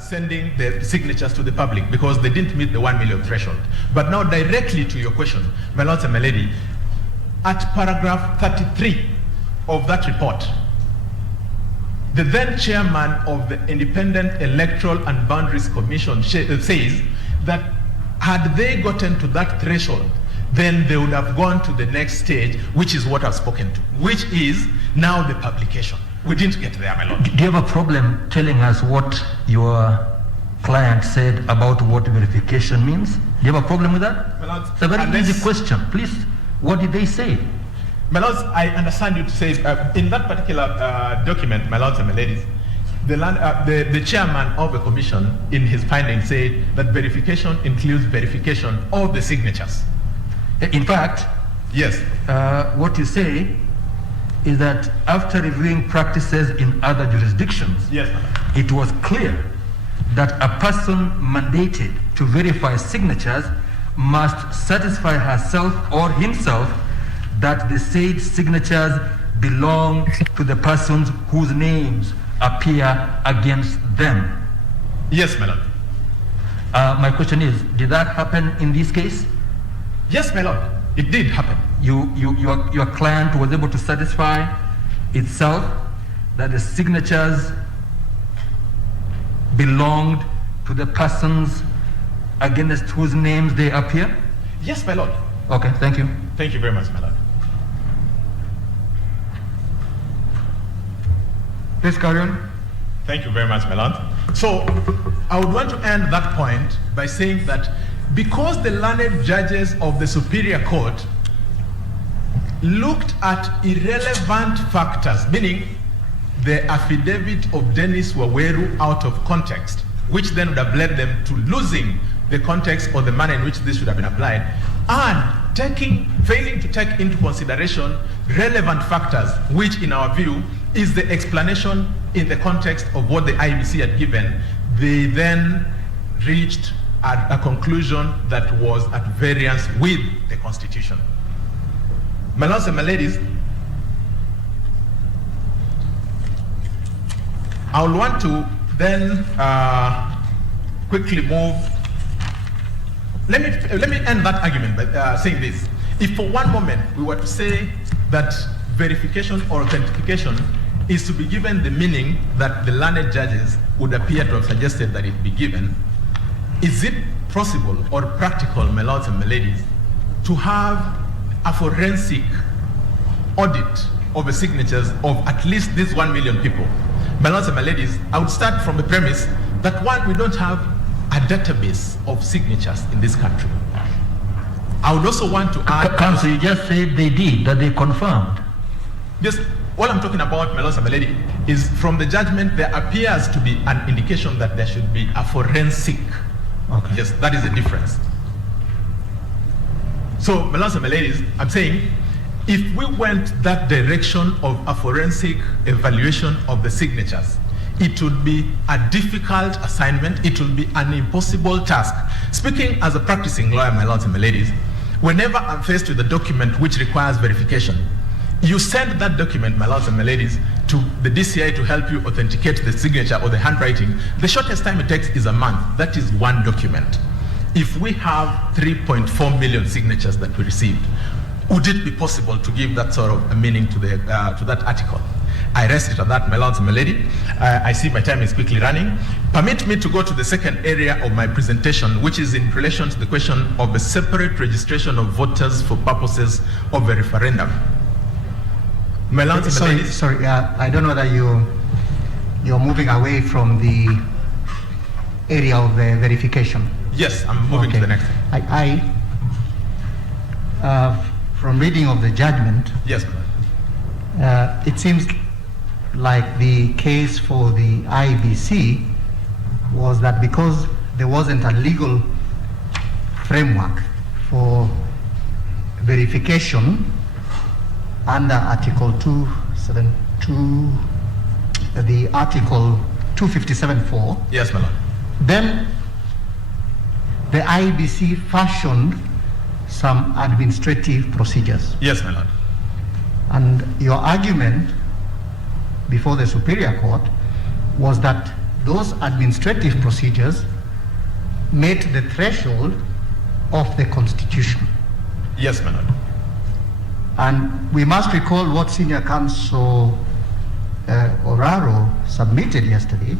sending the signatures to the public because they didn't meet the 1 million threshold. But now directly to your question, my lords and my lady, at paragraph 33 of that report, the then chairman of the Independent Electoral and Boundaries Commission says that had they gotten to that threshold, then they would have gone to the next stage, which is what I've spoken to, which is now the publication. We didn't get there, my lord. Do you have a problem telling us what your client said about what verification means? Do you have a problem with that? My lord, it's a very easy question. Please, what did they say? My lords, I understand you to say, in that particular document, my lords and my ladies, the chairman of the commission in his findings said that verification includes verification of the signatures. In fact, yes. What you say is that after reviewing practices in other jurisdictions, yes, it was clear that a person mandated to verify signatures must satisfy herself or himself that the said signatures belong to the persons whose names appear against them. Yes, my lord. My question is, did that happen in this case? Yes, my lord. It did happen. Your client was able to satisfy itself that the signatures belonged to the persons against whose names they appear? Yes, my lord. Okay, thank you. Thank you very much, my lord. Please carry on. Thank you very much, my lord. So, I would want to end that point by saying that because the learned judges of the Superior Court looked at irrelevant factors, meaning the affidavit of Dennis Waweru out of context, which then would have led them to losing the context or the manner in which this should have been applied, and failing to take into consideration relevant factors, which in our view is the explanation in the context of what the IEBC had given, they then reached a conclusion that was at variance with the Constitution. My lords and my ladies, I will want to then quickly move. Let me end that argument by saying this. If for one moment we were to say that verification or authentication is to be given the meaning that the learned judges would appear to have suggested that it be given, is it possible or practical, my lords and my ladies, to have a forensic audit of the signatures of at least these 1 million people? My lords and my ladies, I would start from the premise that one, we don't have a database of signatures in this country. I would also want to add... Counsel, you just said they did, that they confirmed. Yes, all I'm talking about, my lords and my lady, is from the judgment there appears to be an indication that there should be a forensic. Okay. Yes, that is the difference. So, my lords and my ladies, I'm saying, if we went that direction of a forensic evaluation of the signatures, it would be a difficult assignment, it would be an impossible task. Speaking as a practicing lawyer, my lords and my ladies, whenever I'm faced with a document which requires verification, you send that document, my lords and my ladies, to the DCI to help you authenticate the signature or the handwriting. The shortest time it takes is a month. That is one document. If we have 3.4 million signatures that we received, would it be possible to give that sort of a meaning to that article? I rest it at that, my lords and my lady. I see my time is quickly running. Permit me to go to the second area of my presentation, which is in relation to the question of a separate registration of voters for purposes of a referendum. My lords and my ladies. Sorry, I don't know that you're moving away from the area of the verification. Yes, I'm moving to the next. From reading of the judgment, yes, it seems like the case for the IEBC was that because there wasn't a legal framework for verification under Article 272, the Article 257.4. Yes, my lord. Then the IEBC fashioned some administrative procedures. Yes, my lord. And your argument before the Superior Court was that those administrative procedures met the threshold of the Constitution. Yes, my lord. And we must recall what Senior Counsel Oraro submitted yesterday,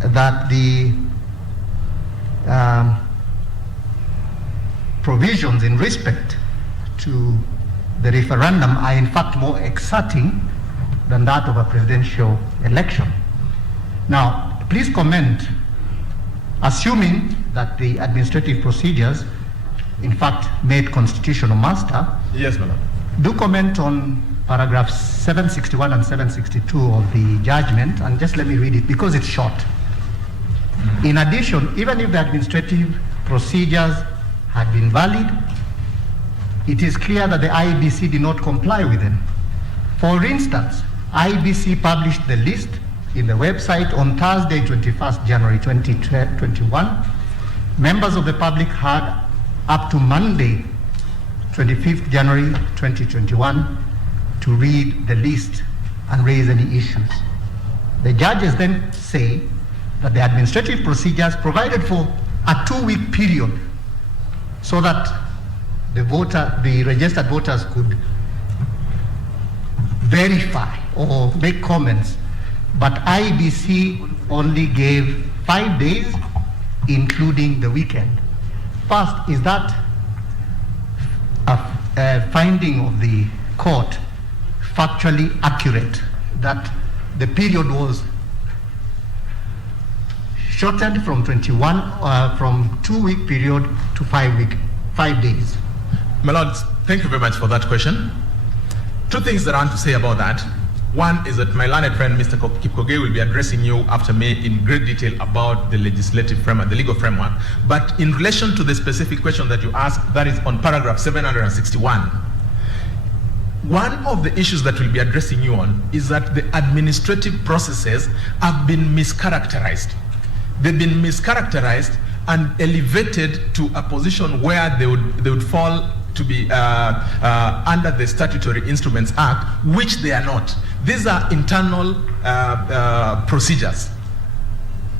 that the provisions in respect to the referendum are in fact more exciting than that of a presidential election. Now, please comment, assuming that the administrative procedures in fact made constitutional muster. Yes, my lord. Do comment on paragraphs 761 and 762 of the judgment, and just let me read it because it's short. In addition, even if the administrative procedures had been valid, it is clear that the IEBC did not comply with them. For instance, IEBC published the list in the website on Thursday, 21st January 2021. Members of the public had up to Monday, 25th January 2021 to read the list and raise any issues. The judges then say that the administrative procedures provided for a 2-week period so that the registered voters could verify or make comments, but IEBC only gave 5 days, including the weekend. First, is that a finding of the court factually accurate, that the period was shortened from 2-week period to 5 days? My lord, thank you very much for that question. Two things that I want to say about that. One is that my learned friend, Mr. Kipkoge, will be addressing you after me in great detail about the legislative framework, the legal framework. But in relation to the specific question that you asked, that is on paragraph 761, one of the issues that we'll be addressing you on is that the administrative processes have been mischaracterized. They've been mischaracterized and elevated to a position where they would fall to be under the Statutory Instruments Act, which they are not. These are internal procedures.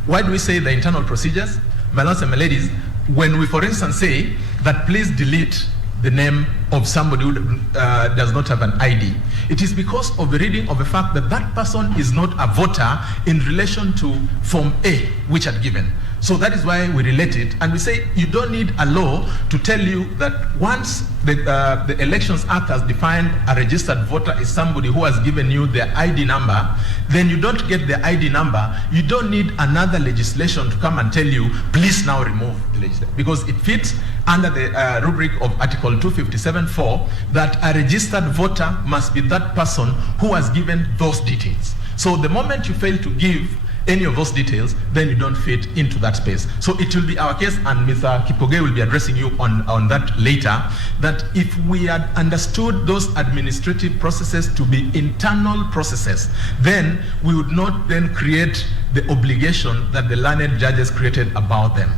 Why do we say the internal procedures? My lords and my ladies, when we, for instance, say that please delete the name of somebody who does not have an ID, it is because of the reading of the fact that that person is not a voter in relation to Form A, which had given. So that is why we relate it, and we say you don't need a law to tell you that once the Elections Act has defined a registered voter is somebody who has given you their ID number, then you don't get the ID number. You don't need another legislation to come and tell you, please now remove the legislation, because it fits under the rubric of Article 257(4) that a registered voter must be that person who has given those details. So the moment you fail to give any of those details, then you don't fit into that space. So it will be our case, and Mr. Kipkoge will be addressing you on that later, that if we had understood those administrative processes to be internal processes, then we would not then create the obligation that the learned judges created about them.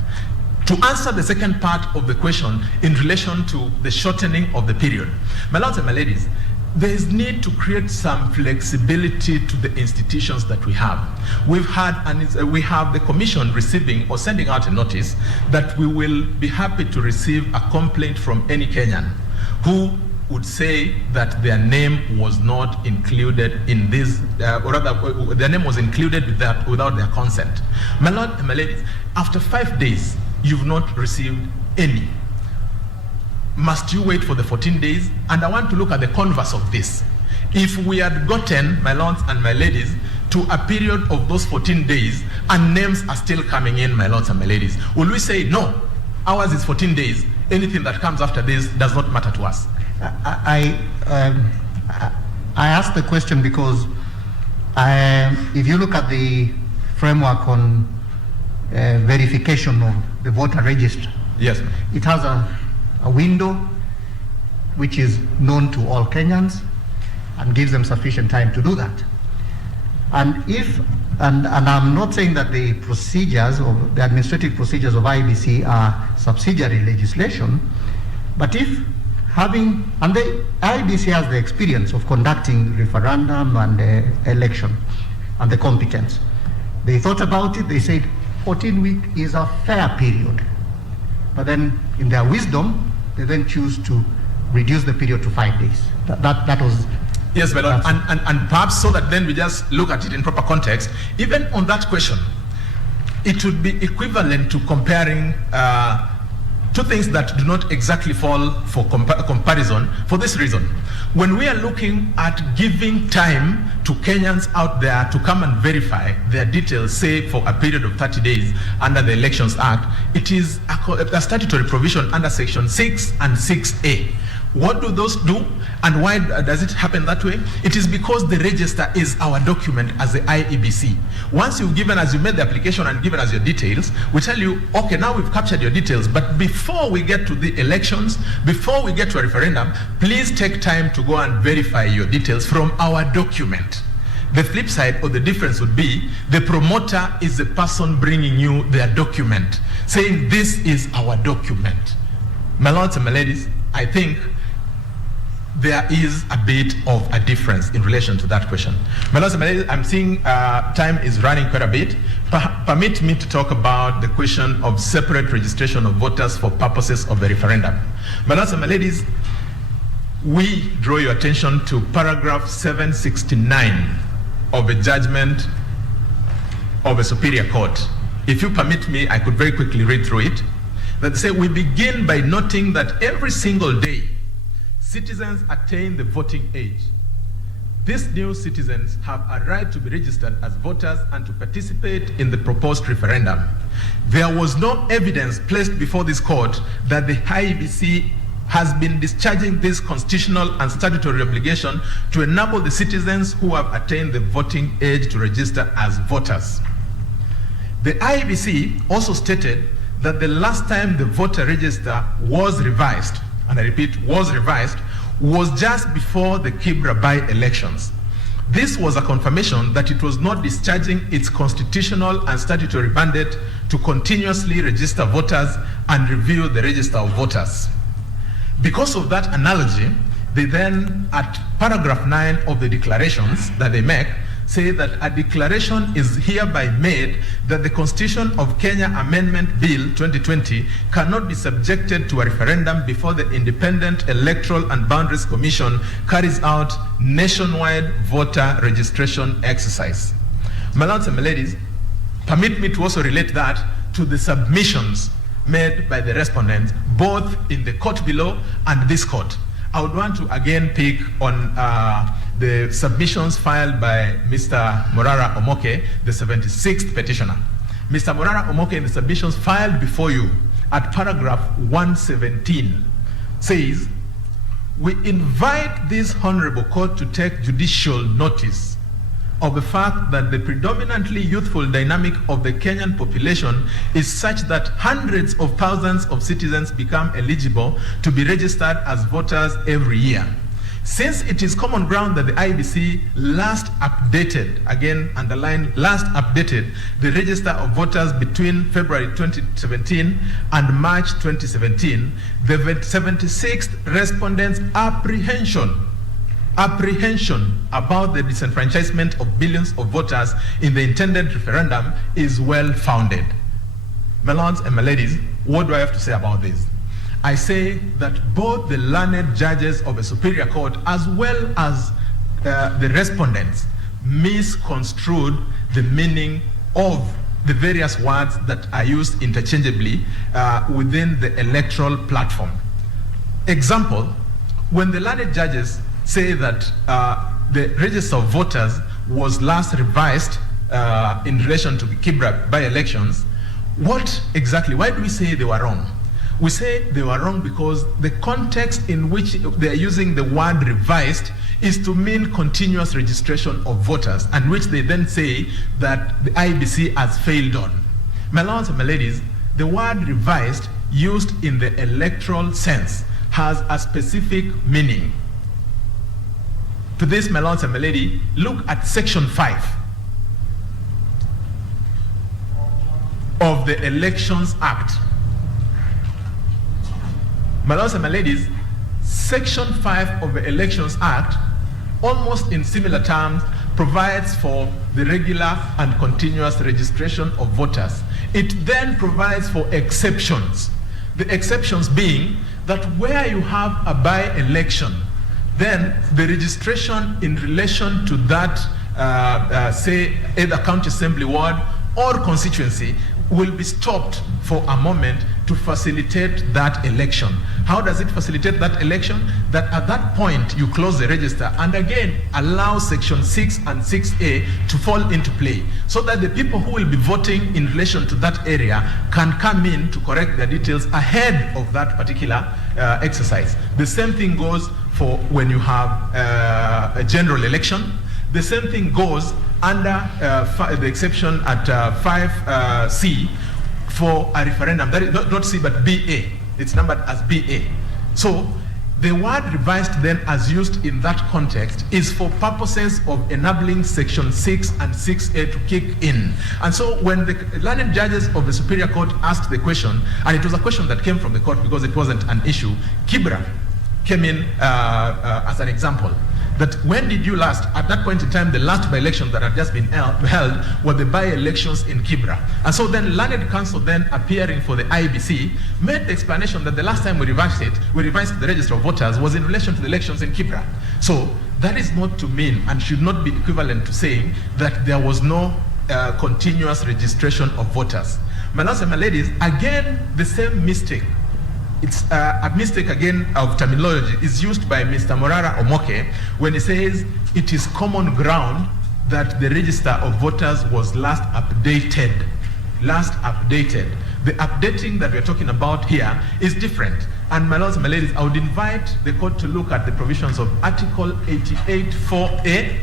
To answer the second part of the question in relation to the shortening of the period, my lords and my ladies, there is need to create some flexibility to the institutions that we have. We have the commission receiving or sending out a notice that we will be happy to receive a complaint from any Kenyan who would say that their name was not included in this, or rather, their name was included without their consent. My lord and my ladies, after 5 days, you've not received any. Must you wait for the 14 days? And I want to look at the converse of this. If we had gotten, my lords and my ladies, to a period of those 14 days and names are still coming in, my lords and my ladies, will we say, no, ours is 14 days, anything that comes after this does not matter to us? I asked the question because if you look at the framework on verification of the voter register, yes, it has a window which is known to all Kenyans and gives them sufficient time to do that. And I'm not saying that the procedures of the administrative procedures of IEBC are subsidiary legislation, but if the IEBC has the experience of conducting referendum and election and the competence. They thought about it, they said 14 weeks is a fair period. But then in their wisdom, they then choose to reduce the period to 5 days. That was... Yes, my Lord, and perhaps so that then we just look at it in proper context, even on that question, it would be equivalent to comparing two things that do not exactly fall for comparison for this reason. When we are looking at giving time to Kenyans out there to come and verify their details, say for a period of 30 days under the Elections Act, it is a statutory provision under Section 6 and 6A. What do those do, and why does it happen that way? It is because the register is our document as the IEBC. Once you've given us, you made the application and given us your details, we tell you, okay, now we've captured your details, but before we get to the elections, before we get to a referendum, please take time to go and verify your details from our document. The flip side or the difference would be the promoter is the person bringing you their document, saying this is our document. My lords and my ladies, I think there is a bit of a difference in relation to that question. My lords and my ladies, I'm seeing time is running quite a bit. Permit me to talk about the question of separate registration of voters for purposes of a referendum. My lords and my ladies, we draw your attention to paragraph 769 of a judgment of a superior court. If you permit me, I could very quickly read through it. That say, we begin by noting that every single day, citizens attain the voting age. These new citizens have a right to be registered as voters and to participate in the proposed referendum. There was no evidence placed before this court that the IEBC has been discharging this constitutional and statutory obligation to enable the citizens who have attained the voting age to register as voters. The IEBC also stated that the last time the voter register was revised, and I repeat, was revised, was just before the Kibra by-elections. This was a confirmation that it was not discharging its constitutional and statutory mandate to continuously register voters and review the register of voters. Because of that analogy, they then, at paragraph 9 of the declarations that they make, say that a declaration is hereby made that the Constitution of Kenya Amendment Bill 2020 cannot be subjected to a referendum before the Independent Electoral and Boundaries Commission carries out nationwide voter registration exercise. My lords and my ladies, permit me to also relate that to the submissions made by the respondents, both in the court below and this court. I would want to again pick on the submissions filed by Mr. Morara Omoke, the 76th petitioner. Mr. Morara Omoke, in the submissions filed before you at paragraph 117, says, we invite this honorable court to take judicial notice of the fact that the predominantly youthful dynamic of the Kenyan population is such that hundreds of thousands of citizens become eligible to be registered as voters every year. Since it is common ground that the IEBC last updated, again underline last updated, the register of voters between February 2017 and March 2017, the 76th respondents' apprehension about the disenfranchisement of billions of voters in the intended referendum is well founded. My lords and my ladies, what do I have to say about this? I say that both the learned judges of a superior court as well as the respondents misconstrued the meaning of the various words that are used interchangeably within the electoral platform. Example, when the learned judges say that the register of voters was last revised in relation to the Kibra by-elections, what exactly, why do we say they were wrong? We say they were wrong because the context in which they are using the word revised is to mean continuous registration of voters, and which they then say that the IEBC has failed on. My lords and my ladies, the word revised used in the electoral sense has a specific meaning. To this, my lords and my lady, look at section 5 of the Elections Act. My lords and my ladies, section 5 of the Elections Act, almost in similar terms, provides for the regular and continuous registration of voters. It then provides for exceptions. The exceptions being that where you have a by-election, then the registration in relation to that, say, either county assembly ward or constituency will be stopped for a moment to facilitate that election. How does it facilitate that election? That at that point you close the register and again allow section 6 and 6A to fall into play so that the people who will be voting in relation to that area can come in to correct their details ahead of that particular exercise. The same thing goes for when you have a general election. The same thing goes under the exception at 5C for a referendum. That is not C but BA. It's numbered as BA. So the word revised then as used in that context is for purposes of enabling section 6 and 6A to kick in. And so when the learned judges of the Superior Court asked the question, and it was a question that came from the court because it wasn't an issue, Kibra came in as an example. That when did you last, at that point in time, the last by-election that had just been held were the by-elections in Kibra. And so then Learned Counsel then appearing for the IEBC made the explanation that the last time we revised the register of voters was in relation to the elections in Kibra. So that is not to mean and should not be equivalent to saying that there was no continuous registration of voters. My lords and my ladies, again, the same mistake. It's a mistake again of terminology is used by Mr. Morara Omoke when he says it is common ground that the register of voters was last updated. The updating that we're talking about here is different. And my lords and my ladies, I would invite the court to look at the provisions of Article 88.4A,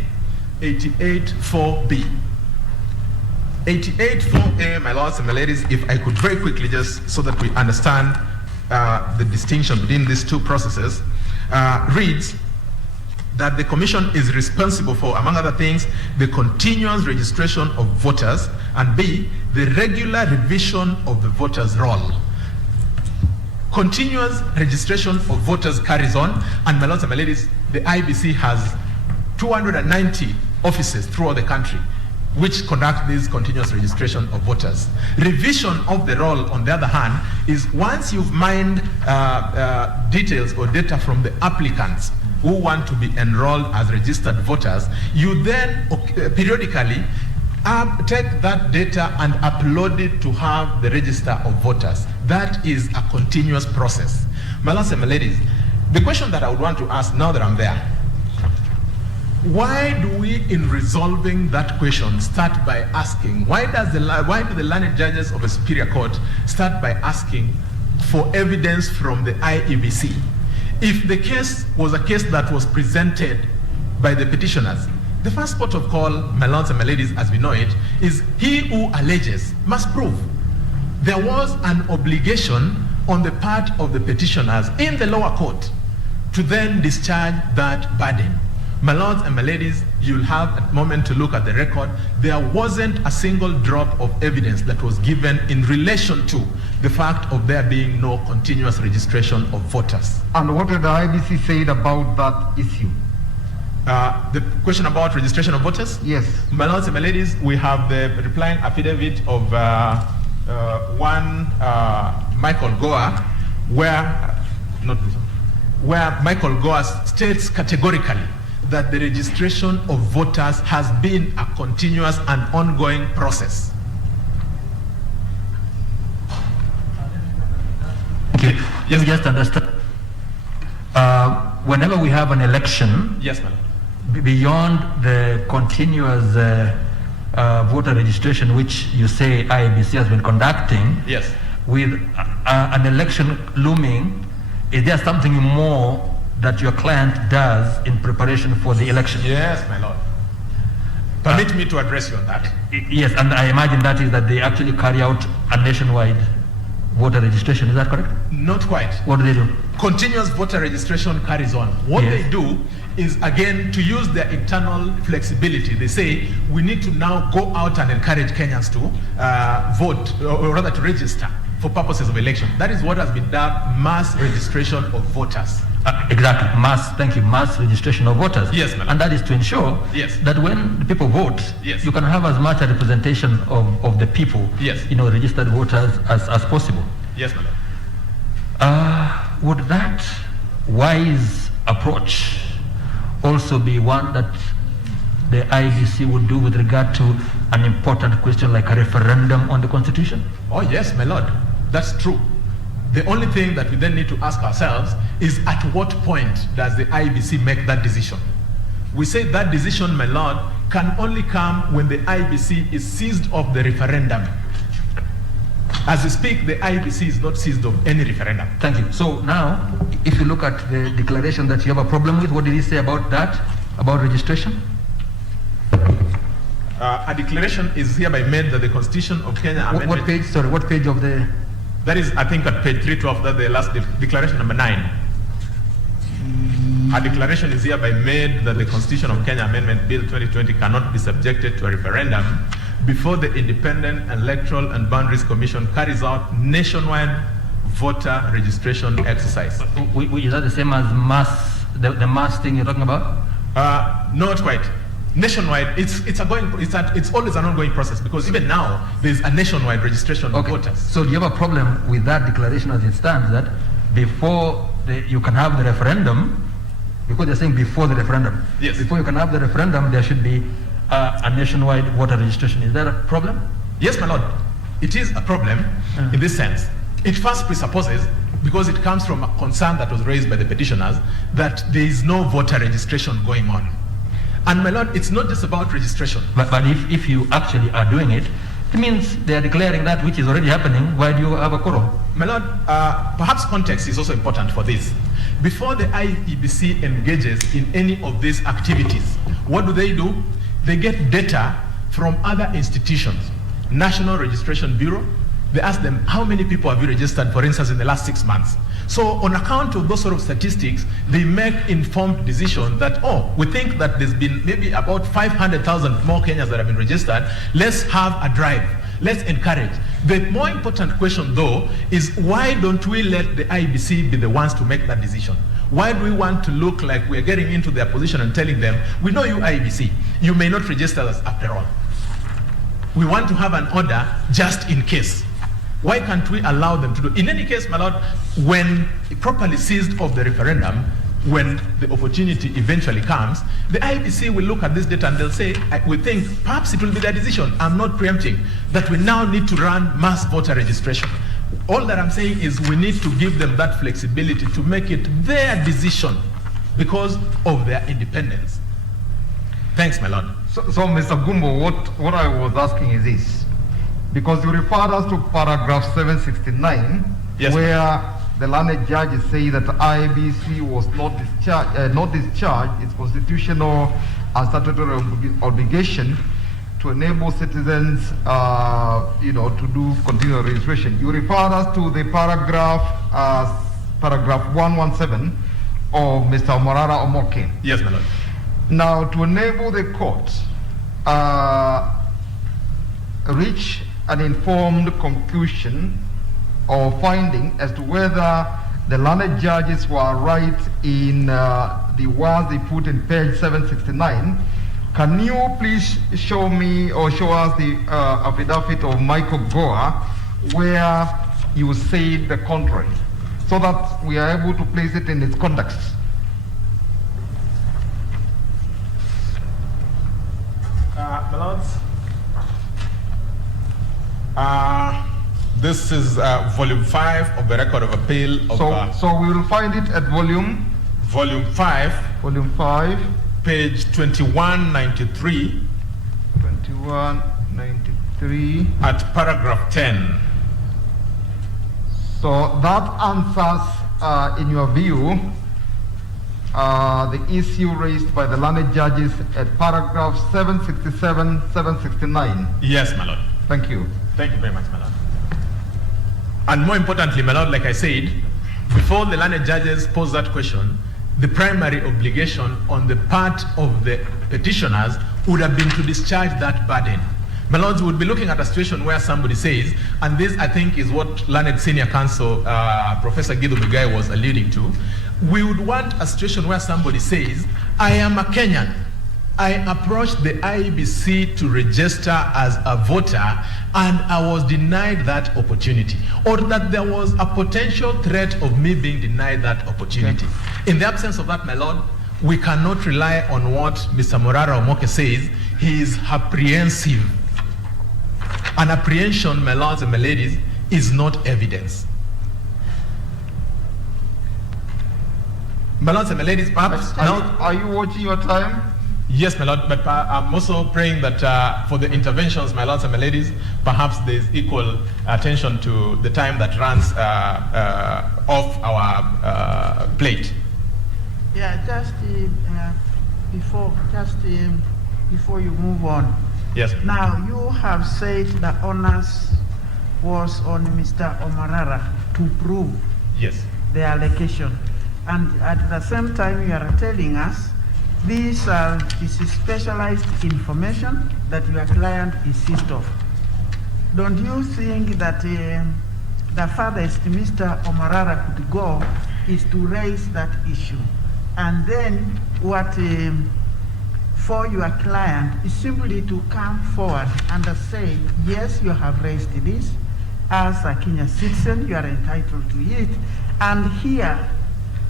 88.4B. 88.4A, my lords and my ladies, if I could very quickly just so that we understand the distinction between these two processes, reads that the commission is responsible for, among other things, the continuous registration of voters, and B, the regular revision of the voters' roll. Continuous registration of voters carries on, and my lords and my ladies, the IBC has 290 offices throughout the country which conduct this continuous registration of voters. Revision of the roll, on the other hand, is once you've mined details or data from the applicants who want to be enrolled as registered voters, you then periodically take that data and upload it to have the register of voters. That is a continuous process. My lords and my ladies, the question that I would want to ask now that I'm there, why do we, in resolving that question, start by asking, why do the learned judges of a Superior Court start by asking for evidence from the IEBC? If the case was a case that was presented by the petitioners, the first port of call, my lords and my ladies, as we know it, is he who alleges must prove. There was an obligation on the part of the petitioners in the lower court to then discharge that burden. My lords and my ladies, you'll have a moment to look at the record. There wasn't a single drop of evidence that was given in relation to the fact of there being no continuous registration of voters. And what did the IBC say about that issue? The question about registration of voters? Yes. My lords and my ladies, we have the replying affidavit of one Michael Goa, where Michael Goa states categorically that the registration of voters has been a continuous and ongoing process. Okay. Let me just understand. Whenever we have an election, yes, madam, beyond the continuous voter registration, which you say IEBC has been conducting, yes, with an election looming, is there something more that your client does in preparation for the election? Yes, my lord. Permit me to address you on that. Yes, and I imagine that is that they actually carry out a nationwide voter registration. Is that correct? Not quite. What do they do? Continuous voter registration carries on. What Yes. they do is, again, to use their internal flexibility. They say, we need to now go out and encourage Kenyans to vote, or rather to register for purposes of election. That is what has been dubbed mass registration of voters. Exactly, mass registration of voters. Yes, my lord. And that is to ensure Yes. that when the people vote, Yes. you can have as much a representation of the people, Yes. registered voters as possible. Yes, my lord. Would that wise approach also be one that the IBC would do with regard to an important question like a referendum on the Constitution? Oh, yes, my lord. That's true. The only thing that we then need to ask ourselves is at what point does the IBC make that decision? We say that decision, my lord, can only come when the IBC is seized of the referendum. As we speak, the IBC is not seized of any referendum. Thank you. So now, if you look at the declaration that you have a problem with, what did he say about that, about registration? A declaration is hereby made that the Constitution of Kenya amendment... What page? Sorry, what page of the... That is, I think, at page 312, that's the last declaration number 9. A declaration is hereby made that the Constitution of Kenya Amendment Bill 2020 cannot be subjected to a referendum before the Independent Electoral and Boundaries Commission carries out nationwide voter registration exercise. Is that the same as mass, the mass thing you're talking about? Not quite. Nationwide, it's always an ongoing process because even now there's a nationwide registration of voters. So do you have a problem with that declaration as it stands, that before you can have the referendum, because they're saying before the referendum, yes, before you can have the referendum, there should be a nationwide voter registration. Is that a problem? Yes, my lord. It is a problem in this sense. It first presupposes, because it comes from a concern that was raised by the petitioners, that there is no voter registration going on. And my lord, it's not just about registration. But if you actually are doing it, it means they are declaring that which is already happening. Why do you have a quorum? My lord, perhaps context is also important for this. Before the IEBC engages in any of these activities, what do? They get data from other institutions. National Registration Bureau, they ask them, how many people have you registered, for instance, in the last 6 months? So on account of those sort of statistics, they make informed decisions that, we think that there's been maybe about 500,000 more Kenyans that have been registered. Let's have a drive. Let's encourage. The more important question, though, is why don't we let the IBC be the ones to make that decision? Why do we want to look like we're getting into their position and telling them, we know you IBC, you may not register us after all. We want to have an order just in case. Why can't we allow them to do? In any case, my lord, when properly seized of the referendum, when the opportunity eventually comes, the IBC will look at this data and they'll say, we think perhaps it will be their decision. I'm not preempting that we now need to run mass voter registration. All that I'm saying is we need to give them that flexibility to make it their decision because of their independence. Thanks, my lord. So Mr. Gumbo, what I was asking is this. Because you referred us to paragraph 769, yes, where the learned judges say that IBC was not discharged its constitutional and statutory obligation to enable citizens, to do continual registration. You referred us to the paragraph 117 of Mr. Morara Omoke. Yes, my lord. Now, to enable the court reach an informed conclusion or finding as to whether the learned judges were right in the words they put in page 769, can you please show me or show us the affidavit of Michael Goa where you said the contrary, so that we are able to place it in its context? My lords, this is volume 5 of the record of appeal of so we will find it at volume 5, page 2193, at paragraph 10. So that answers, in your view, the issue raised by the learned judges at paragraph 767, 769. Yes, my lord. Thank you. Thank you very much, my lord. And more importantly, my lord, like I said, before the learned judges pose that question, the primary obligation on the part of the petitioners would have been to discharge that burden. My lords, would be looking at a situation where somebody says, and this I think is what learned senior counsel, Professor Guido Mugai was alluding to, We would want a situation where somebody says, I am a Kenyan. I approached the IEBC to register as a voter and I was denied that opportunity, or that there was a potential threat of me being denied that opportunity. Okay. In the absence of that, my lord, we cannot rely on what Mr. Morara Omoke says. He is apprehensive. An apprehension, my lords and my ladies, is not evidence. My lords and my ladies, perhaps are you watching your time? Yes, my lord, but I'm also praying that for the interventions, my lords and my ladies, perhaps there's equal attention to the time that runs off our plate. Yeah, just before you move on. Yes. Now, you have said the onus was on Mr. Omarara to prove yes. the allegation. And at the same time, you are telling us this is specialized information that your client is seized of. Don't you think that the farthest Mr. Omarara could go is to raise that issue? And then what for your client is simply to come forward and say, yes, you have raised this. As a Kenyan citizen, you are entitled to it. And here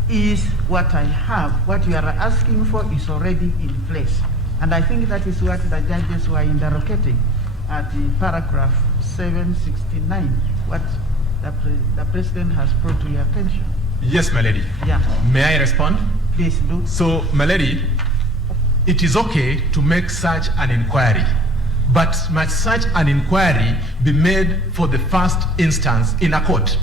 is what I have. What you are asking for is already in place. And I think that is what the judges were interrogating at the paragraph 769, what the president has brought to your attention. Yes, my lady. Yeah. May I respond? Please do. So, my lady, it is okay to make such an inquiry, but must such an inquiry be made for the first instance in a court?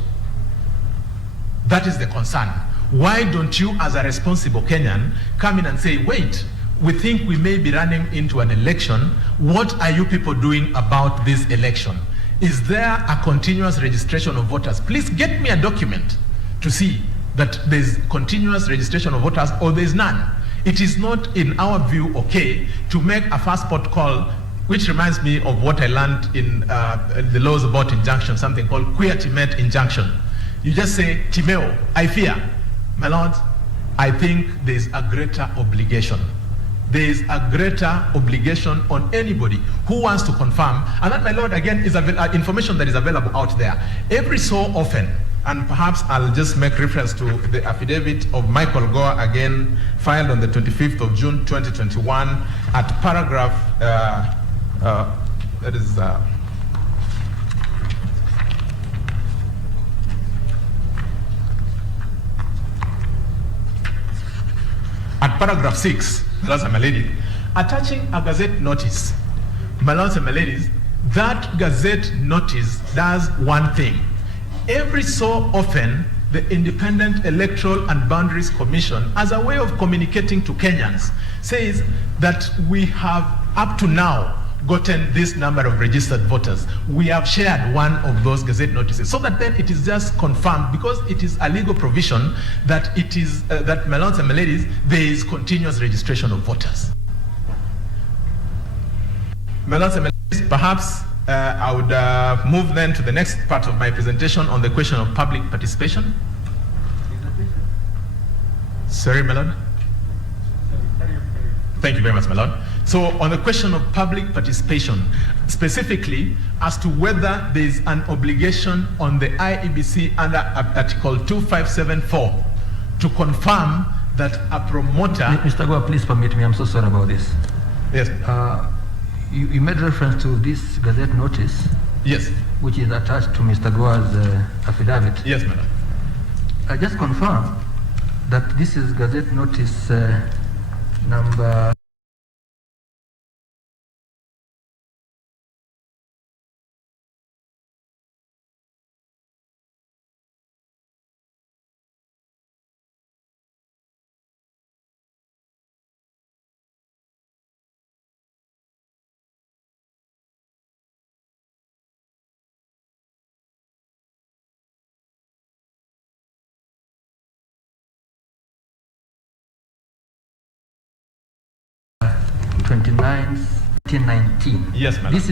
That is the concern. Why don't you, as a responsible Kenyan, come in and say, wait, we think we may be running into an election. What are you people doing about this election? Is there a continuous registration of voters? Please get me a document to see that there's continuous registration of voters or there's none. It is not, in our view, okay to make a first port call, which reminds me of what I learned in the laws about injunction, something called quia timet injunction. You just say, Timeo, I fear. My lord, I think there is a greater obligation. There is a greater obligation on anybody who wants to confirm, and that, my lord, again, is information that is available out there. Every so often, and perhaps I'll just make reference to the affidavit of Michael Gore, again, filed on the 25th of June, 2021, at paragraph, that is, at paragraph 6, my lords and my ladies, attaching a gazette notice. My lords and my ladies, that gazette notice does one thing. Every so often, the Independent Electoral and Boundaries Commission, as a way of communicating to Kenyans, says that we have up to now gotten this number of registered voters. We have shared one of those gazette notices, so that then it is just confirmed, because it is a legal provision that it is that, my lords and my ladies, there is continuous registration of voters. My lords and my ladies, perhaps I would move then to the next part of my presentation on the question of public participation. Sorry, my lord. Thank you very much, my lord. So on the question of public participation, specifically as to whether there is an obligation on the IEBC under Article 2574 to confirm that a promoter... Mr. Goa, please permit me. I'm so sorry about this. Yes. You made reference to this gazette notice. Yes. Which is attached to Mr. Goa's affidavit. Yes, madam. I just confirm that this is gazette notice number... (29th, 1919). Yes, madam. This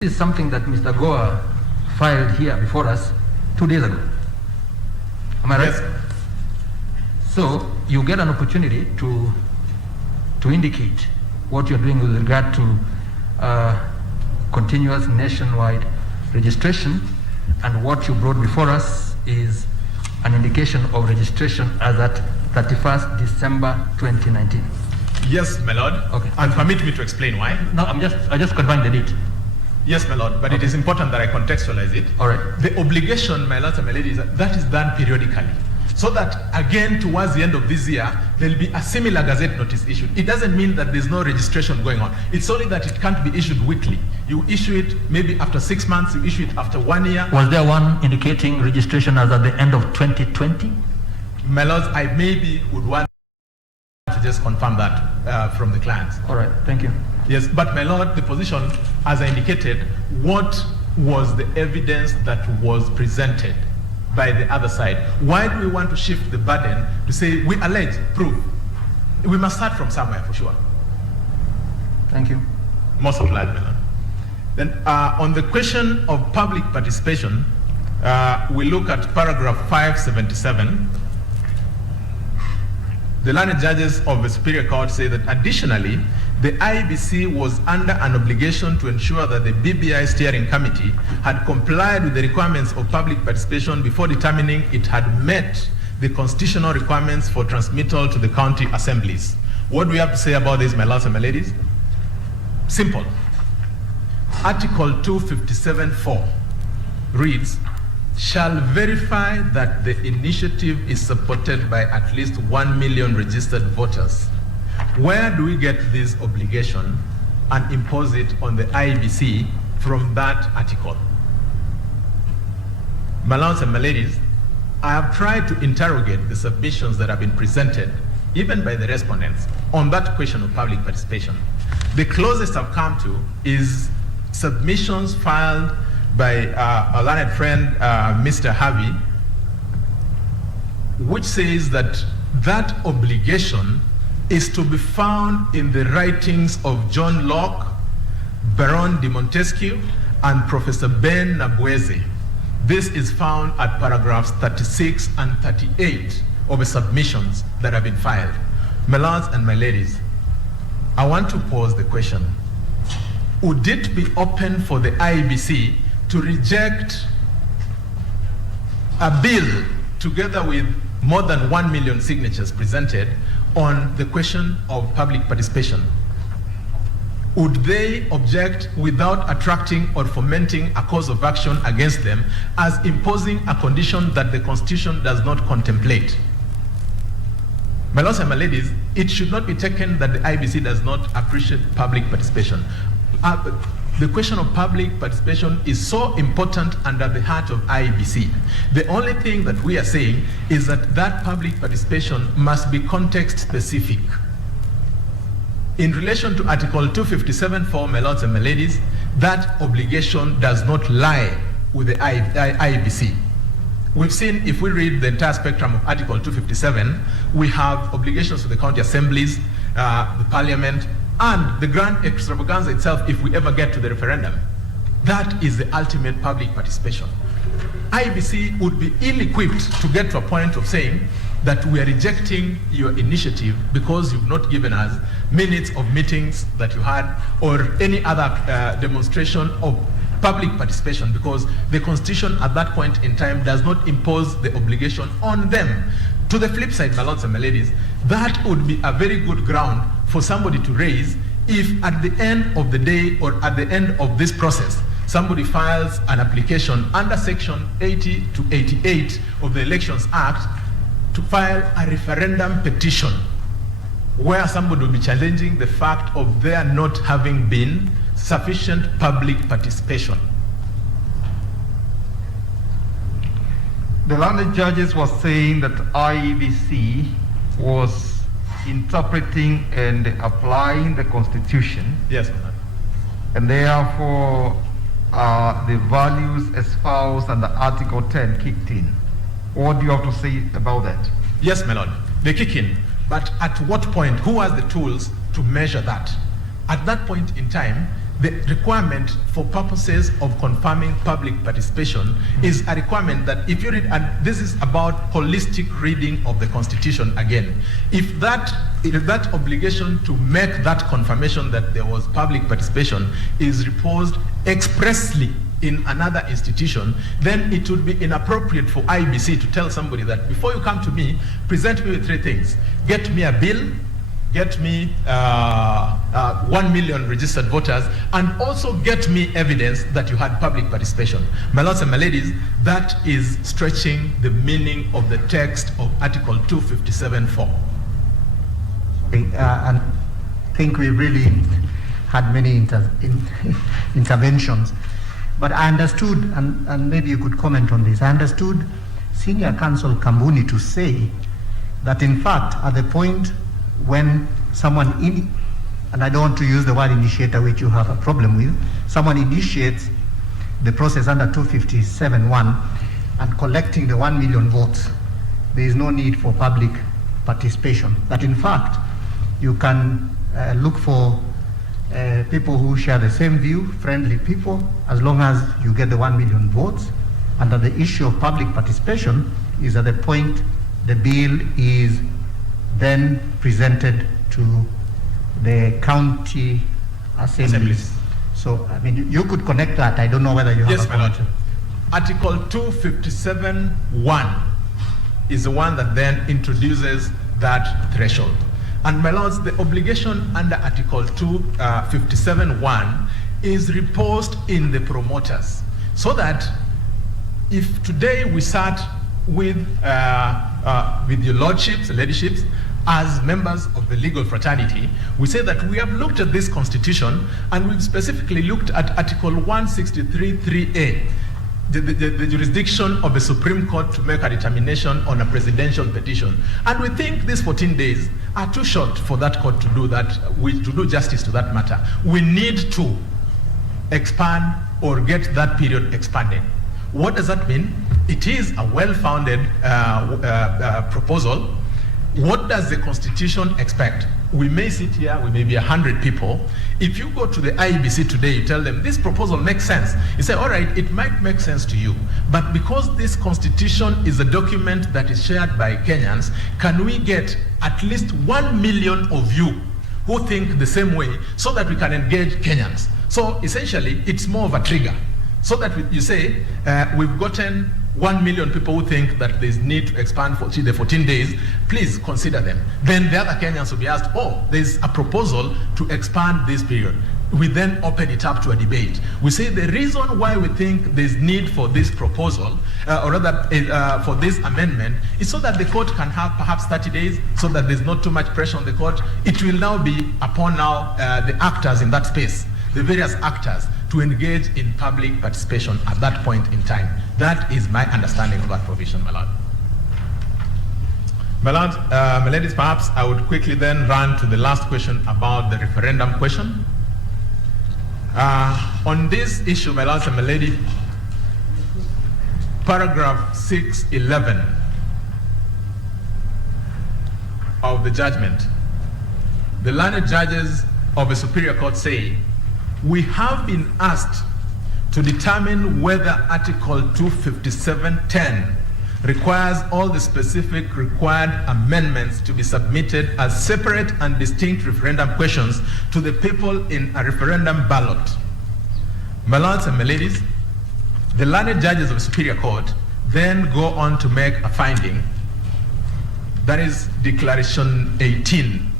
is something that Mr. Goa filed here before us 2 days ago. Am I right? Yes. So you get an opportunity to indicate what you're doing with regard to continuous nationwide registration, and what you brought before us is an indication of registration as at 31st December 2019. Yes, my lord. Okay. And permit me to explain why. No, I just confirmed the date. Yes, my lord, but it is important that I contextualize it. All right. The obligation, my lords and my ladies, that is done periodically. So that, again, towards the end of this year, there will be a similar gazette notice issued. It doesn't mean that there's no registration going on. It's only that it can't be issued weekly. You issue it maybe after 6 months, you issue it after 1 year. Was there one indicating registration as at the end of 2020? My lords, I maybe would want to just confirm that from the clients. All right, thank you. Yes, but my lord, the position, as I indicated, what was the evidence that was presented by the other side? Why do we want to shift the burden to say we allege, prove? We must start from somewhere for sure. Thank you. Most obliged, my lord. Then on the question of public participation, we look at paragraph 577. The learned judges of the Superior Court say that additionally, the IEBC was under an obligation to ensure that the BBI Steering Committee had complied with the requirements of public participation before determining it had met the constitutional requirements for transmittal to the county assemblies. What do we have to say about this, my lords and my ladies? Simple. Article 257(4) reads, shall verify that the initiative is supported by at least 1 million registered voters. Where do we get this obligation and impose it on the IEBC from that article? My lords and my ladies, I have tried to interrogate the submissions that have been presented, even by the respondents, on that question of public participation. The closest I've come to is submissions filed by a learned friend, Mr. Harvey, which says that that obligation is to be found in the writings of John Locke, Baron de Montesquieu, and Professor Ben Nabweze. This is found at paragraphs 36 and 38 of the submissions that have been filed. My lords and my ladies, I want to pose the question. Would it be open for the IEBC to reject a bill together with more than 1 million signatures presented on the question of public participation? Would they object without attracting or fomenting a cause of action against them as imposing a condition that the Constitution does not contemplate? My lords and my ladies, it should not be taken that the IEBC does not appreciate public participation. The question of public participation is so important and at the heart of IEBC. The only thing that we are saying is that that public participation must be context specific. In relation to Article 257(4), my lords and my ladies, that obligation does not lie with the IEBC. We've seen, if we read the entire spectrum of Article 257, we have obligations to the county assemblies, the parliament, and the grand extravaganza itself if we ever get to the referendum. That is the ultimate public participation. IEBC would be ill-equipped to get to a point of saying that we are rejecting your initiative because you've not given us minutes of meetings that you had or any other demonstration of public participation, because the Constitution at that point in time does not impose the obligation on them. To the flip side, my lords and my ladies, that would be a very good ground for somebody to raise if at the end of the day or at the end of this process, somebody files an application under Section 80 to 88 of the Elections Act to file a referendum petition where somebody will be challenging the fact of there not having been sufficient public participation. The learned judges were saying that IEBC was interpreting and applying the Constitution, Yes, Madam. and therefore the values espoused under Article 10 kicked in. What do you have to say about that? Yes, my lord. They kick in. But at what point? Who has the tools to measure that? At that point in time, the requirement for purposes of confirming public participation is a requirement that if you read, and this is about holistic reading of the Constitution again, if that obligation to make that confirmation that there was public participation is reposed expressly in another institution, then it would be inappropriate for IEBC to tell somebody that before you come to me, present me with three things. Get me a bill, get me 1 million registered voters, and also get me evidence that you had public participation. My lords and my ladies, that is stretching the meaning of the text of Article 257(4). And I think we really had many interventions. But I understood, and maybe you could comment on this, I understood Senior Counsel Kambuni to say that in fact, at the point when someone, and I don't want to use the word initiator, which you have a problem with, someone initiates the process under 257(1) and collecting the 1 million votes, there is no need for public participation. That in fact, you can look for people who share the same view, friendly people, as long as you get the 1 million votes. And that the issue of public participation is at the point the bill is then presented to the county assemblies. So, I mean, you could connect that. I don't know whether you have yes, a comment. Article 257(1) is the one that then introduces that threshold. And my lords, the obligation under Article 257(1) is reposed in the promoters, so that if today we sat with your lordships, ladyship, as members of the legal fraternity, we say that we have looked at this constitution and we've specifically looked at Article 163(3)(a), the jurisdiction of the Supreme Court to make a determination on a presidential petition. And we think these 14 days are too short for that court to do that, to do justice to that matter. We need to expand or get that period expanded. What does that mean? It is a well-founded proposal. What does the Constitution expect? We may sit here, we may be 100 people. If you go to the IEBC today, you tell them this proposal makes sense. You say, all right, it might make sense to you, but because this Constitution is a document that is shared by Kenyans, can we get at least 1 million of you who think the same way so that we can engage Kenyans? So essentially, it's more of a trigger. So that you say, we've gotten 1 million people who think that there's need to expand for the 14 days, please consider them. Then the other Kenyans will be asked, oh, there's a proposal to expand this period. We then open it up to a debate. We say the reason why we think there's need for this proposal, or rather for this amendment, is so that the court can have perhaps 30 days, so that there's not too much pressure on the court. It will now be upon the actors in that space, the various actors, to engage in public participation at that point in time. That is my understanding of that provision, my lord. My lord, my ladies, perhaps I would quickly then run to the last question about the referendum question. On this issue, my lords and my lady, paragraph 611 of the judgment, the learned judges of the Superior Court say, we have been asked to determine whether Article 257(10) requires all the specific required amendments to be submitted as separate and distinct referendum questions to the people in a referendum ballot. My lords and my ladies, the learned judges of the Superior Court then go on to make a finding, that is Declaration 18,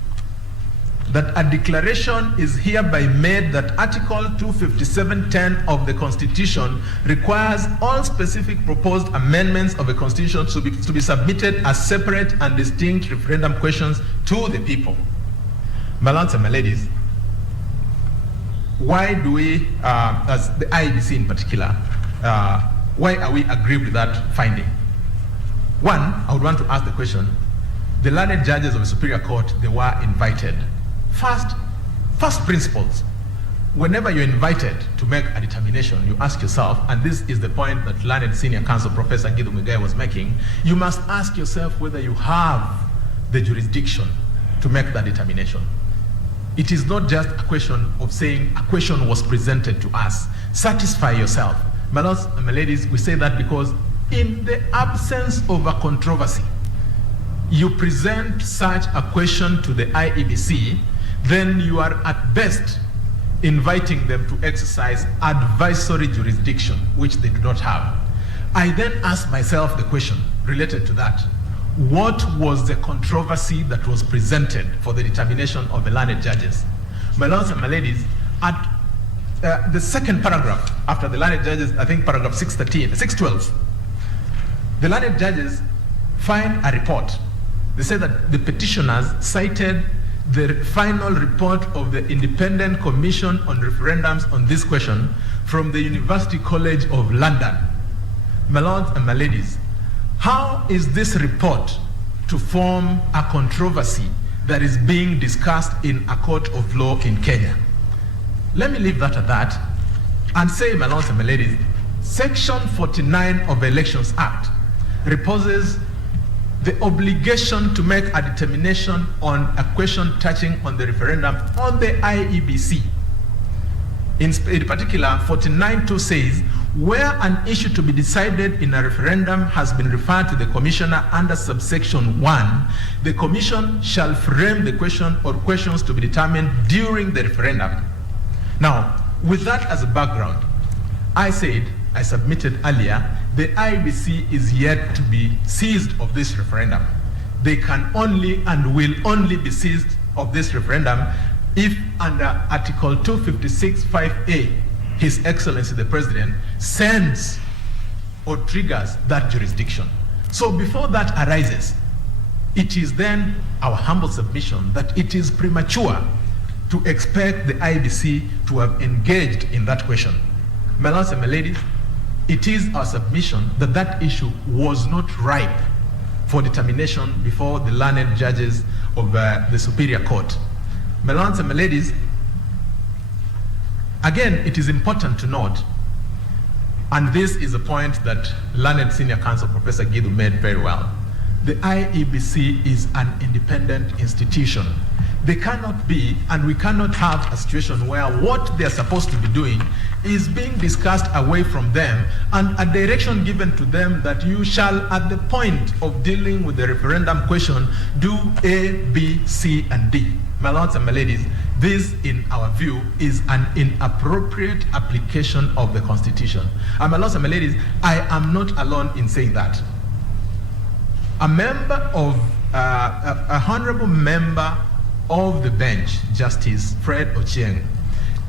that a declaration is hereby made that Article 257(10) of the Constitution requires all specific proposed amendments of the Constitution to be submitted as separate and distinct referendum questions to the people. My lords and my ladies, why do we, as the IEBC in particular, why are we agreed with that finding? One, I would want to ask the question, the learned judges of the Superior Court, they were invited. First principles, whenever you're invited to make a determination, you ask yourself, and this is the point that learned senior counsel Professor Githu Muigai was making, you must ask yourself whether you have the jurisdiction to make that determination. It is not just a question of saying a question was presented to us. Satisfy yourself. My lords and my ladies, we say that because in the absence of a controversy, you present such a question to the IEBC, then you are at best inviting them to exercise advisory jurisdiction, which they do not have. I then ask myself the question related to that. What was the controversy that was presented for the determination of the learned judges? My lords and my ladies, at the second paragraph after the learned judges, I think paragraph 612, the learned judges find a report. They say that the petitioners cited the final report of the Independent Commission on Referendums on this question from the University College of London. My lords and my ladies, how is this report to form a controversy that is being discussed in a court of law in Kenya? Let me leave that at that and say, my lords and my ladies, Section 49 of the Elections Act reposes the obligation to make a determination on a question touching on the referendum on the IEBC. In particular, 49.2 says, where an issue to be decided in a referendum has been referred to the commissioner under subsection 1, the commission shall frame the question or questions to be determined during the referendum. Now, with that as a background, I submitted earlier, the IEBC is yet to be seized of this referendum. They can only and will only be seized of this referendum if under Article 256(5)(a), His Excellency the President sends or triggers that jurisdiction. So before that arises, it is then our humble submission that it is premature to expect the IEBC to have engaged in that question. My lords and my ladies, it is our submission that that issue was not ripe for determination before the learned judges of the Superior Court. My lords and my ladies, again, it is important to note, and this is a point that learned senior counsel Professor Gidu made very well, the IEBC is an independent institution. They cannot be, and we cannot have a situation where what they're supposed to be doing is being discussed away from them and a direction given to them that you shall, at the point of dealing with the referendum question, do A, B, C, and D. My lords and my ladies, this, in our view, is an inappropriate application of the Constitution. And my lords and my ladies, I am not alone in saying that. A member of, a honorable member of the bench, Justice Fred Ochieng,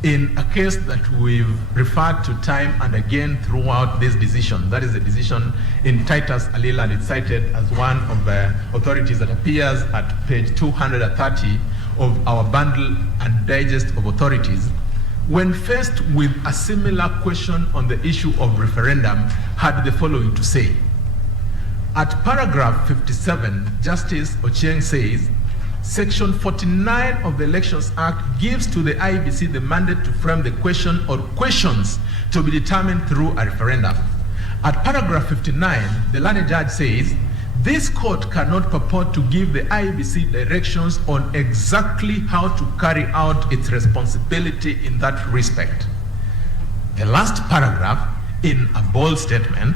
in a case that we've referred to time and again throughout this decision, that is the decision in Titus Alila, and it's cited as one of the authorities that appears at page 230 of our bundle and digest of authorities, when faced with a similar question on the issue of referendum, had the following to say. At paragraph 57, Justice Ochieng says, Section 49 of the Elections Act gives to the IEBC the mandate to frame the question or questions to be determined through a referendum. At paragraph 59, the learned judge says, this court cannot purport to give the IEBC directions on exactly how to carry out its responsibility in that respect. The last paragraph, in a bold statement,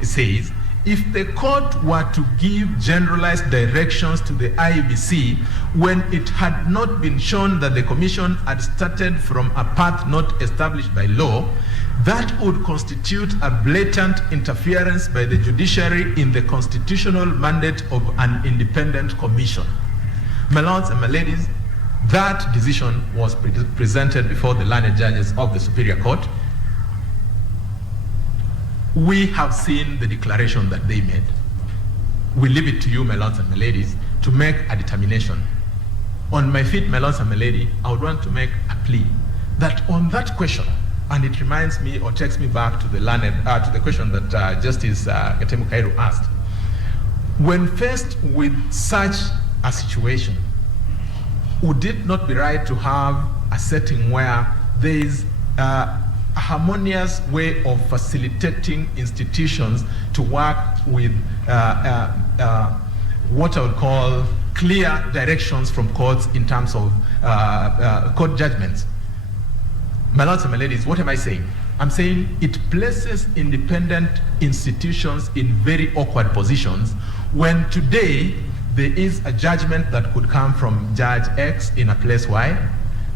it says, if the court were to give generalized directions to the IEBC when it had not been shown that the commission had started from a path not established by law, that would constitute a blatant interference by the judiciary in the constitutional mandate of an independent commission. My lords and my ladies, that decision was presented before the learned judges of the Superior Court. We have seen the declaration that they made. We leave it to you, my lords and my ladies, to make a determination. On my feet, my lords and my lady, I would want to make a plea that on that question, and it reminds me or takes me back to the to the question that Justice Gatemu Kairu asked. When faced with such a situation, would it not be right to have a setting where there is a harmonious way of facilitating institutions to work with what I would call clear directions from courts in terms of court judgments. My lords and my ladies, what am I saying? I'm saying it places independent institutions in very awkward positions when today there is a judgment that could come from Judge X in a place Y.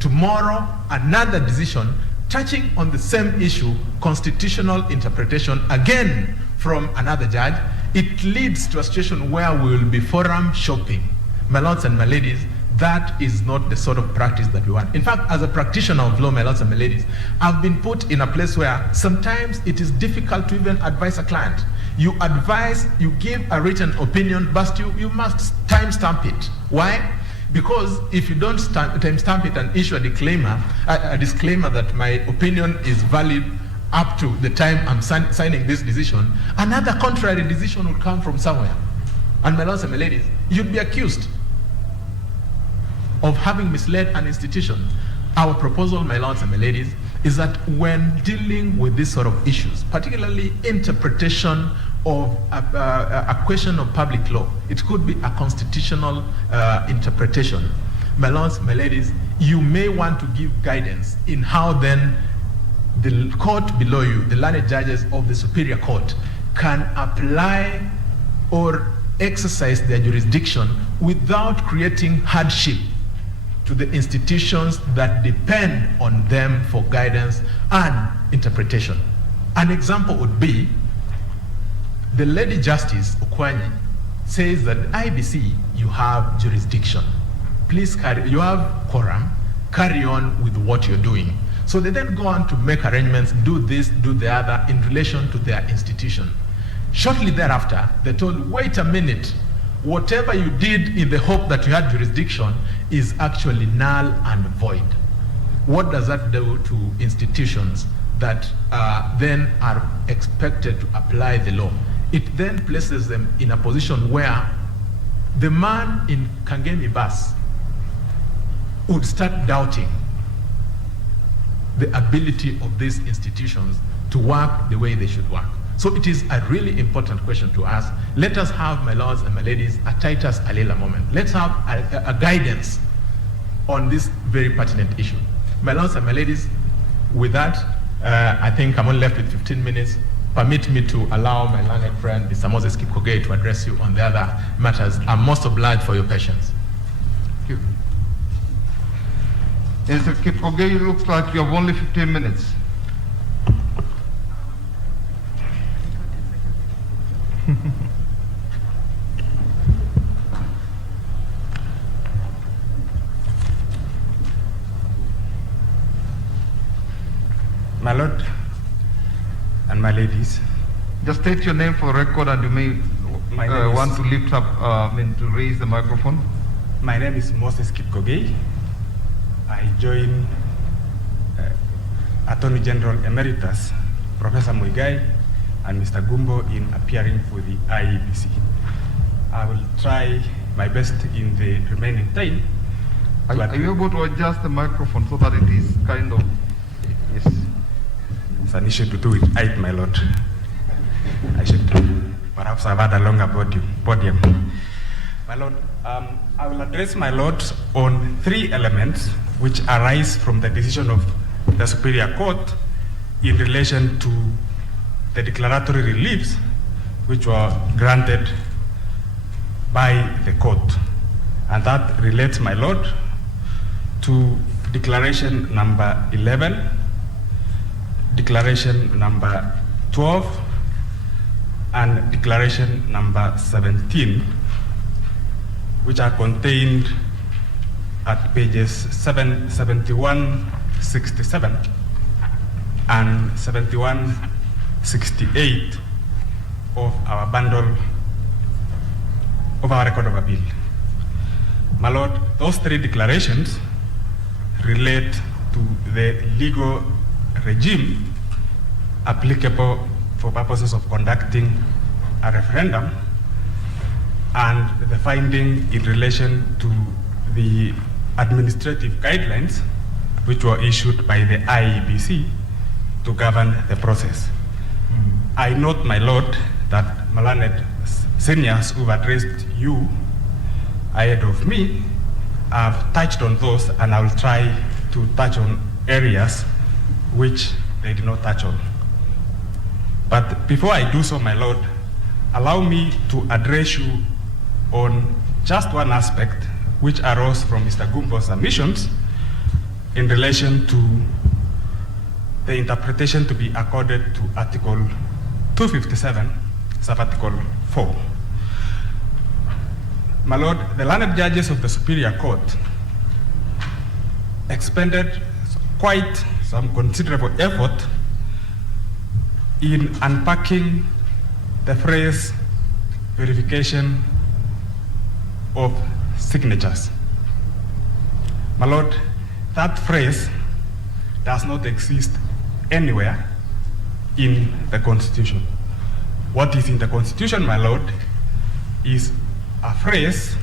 Tomorrow, another decision touching on the same issue, constitutional interpretation, again from another judge. It leads to a situation where we will be forum shopping. My lords and my ladies, that is not the sort of practice that we want. In fact, as a practitioner of law, my lords and my ladies, I've been put in a place where sometimes it is difficult to even advise a client. You advise, you give a written opinion, but you must timestamp it. Why? Because if you don't timestamp it and issue a disclaimer that my opinion is valid up to the time I'm signing this decision, another contrary decision will come from somewhere. And my lords and my ladies, you'd be accused of having misled an institution. Our proposal, my lords and my ladies, is that when dealing with these sort of issues, particularly interpretation of a question of public law, it could be a constitutional interpretation. My lords, my ladies, you may want to give guidance in how then the court below you, the learned judges of the Superior Court, can apply or exercise their jurisdiction without creating hardship to the institutions that depend on them for guidance and interpretation. An example would be the Lady Justice Okwanyi says that IBC, you have jurisdiction. Please you have quorum, carry on with what you're doing. So they then go on to make arrangements, do this, do the other in relation to their institution. Shortly thereafter, they're told, wait a minute, whatever you did in the hope that you had jurisdiction is actually null and void. What does that do to institutions that then are expected to apply the law? It then places them in a position where the man in Kangemi bus would start doubting the ability of these institutions to work the way they should work. So it is a really important question to ask. Let us have, my lords and my ladies, a Titus Alela moment. Let's have a guidance on this very pertinent issue. My lords and my ladies, with that, I think I'm only left with 15 minutes. Permit me to allow my learned friend, Mr. Moses Kipkogei, to address you on the other matters. I'm most obliged for your patience. Thank you. Mr. Kipkogei, it looks like you have only 15 minutes. My lord and my ladies. Just state your name for the record, and you may want to lift up, to raise the microphone. My name is Moses Kipkogei. I join Attorney General Emeritus Professor Muigai and Mr. Gumbo in appearing for the IEBC. I will try my best in the remaining time. Are you able to adjust the microphone so that it is kind of, yes. It's an issue to do with height, my lord. I should perhaps have had a longer podium. My lord, I will address my lord on 3 elements which arise from the decision of the Superior Court in relation to the declaratory reliefs which were granted by the court. And that relates, my lord, to declaration number 11, declaration number 12, and declaration number 17, which are contained at pages 7167 and 7168 of our bundle of our record of appeal. My lord, those 3 declarations relate to the legal regime applicable for purposes of conducting a referendum and the finding in relation to the administrative guidelines which were issued by the IEBC to govern the process. I note, my lord, that Malanet seniors who've addressed you ahead of me have touched on those, and I will try to touch on areas which they did not touch on. But before I do so, my Lord, allow me to address you on just one aspect which arose from Mr. Gumbo's submissions in relation to the interpretation to be accorded to Article 257, sub-Article 4. My Lord, the learned judges of the Superior Court expended quite some considerable effort in unpacking the phrase verification of signatures. My Lord, that phrase does not exist anywhere in the Constitution. What is in the Constitution, my Lord, is a phrase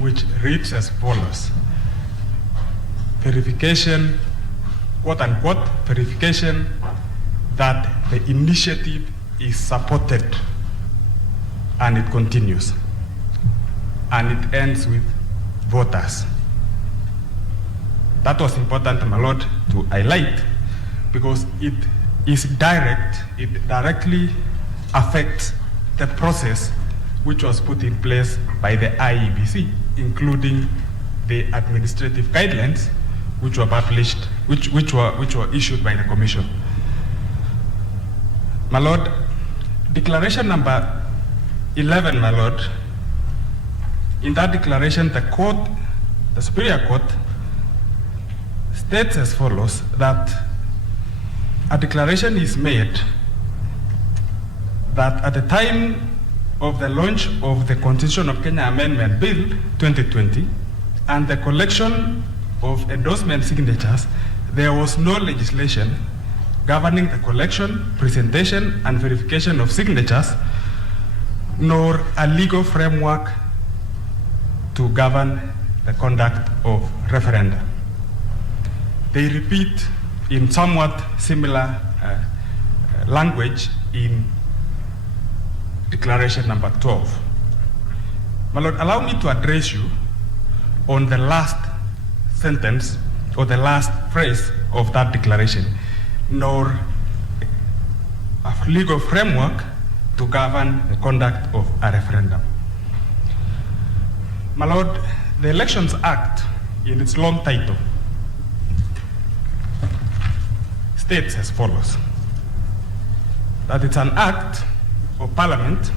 which reads as follows: verification, quote unquote, verification that the initiative is supported, and it continues. And it ends with voters. That was important, my Lord, to highlight, because it is direct, it directly affects the process which was put in place by the IEBC, including the administrative guidelines which were published, which were issued by the Commission. My Lord, declaration number 11, my Lord, in that declaration, the Superior Court states as follows, that a declaration is made that at the time of the launch of the Constitution of Kenya Amendment Bill 2020 and the collection of endorsement signatures, there was no legislation governing the collection, presentation, and verification of signatures, nor a legal framework to govern the conduct of referenda. They repeat in somewhat similar language in declaration number 12. My Lord, allow me to address you on the last sentence or the last phrase of that declaration, nor a legal framework to govern the conduct of a referendum. My Lord, the Elections Act, in its long title, states as follows: that it's an act of Parliament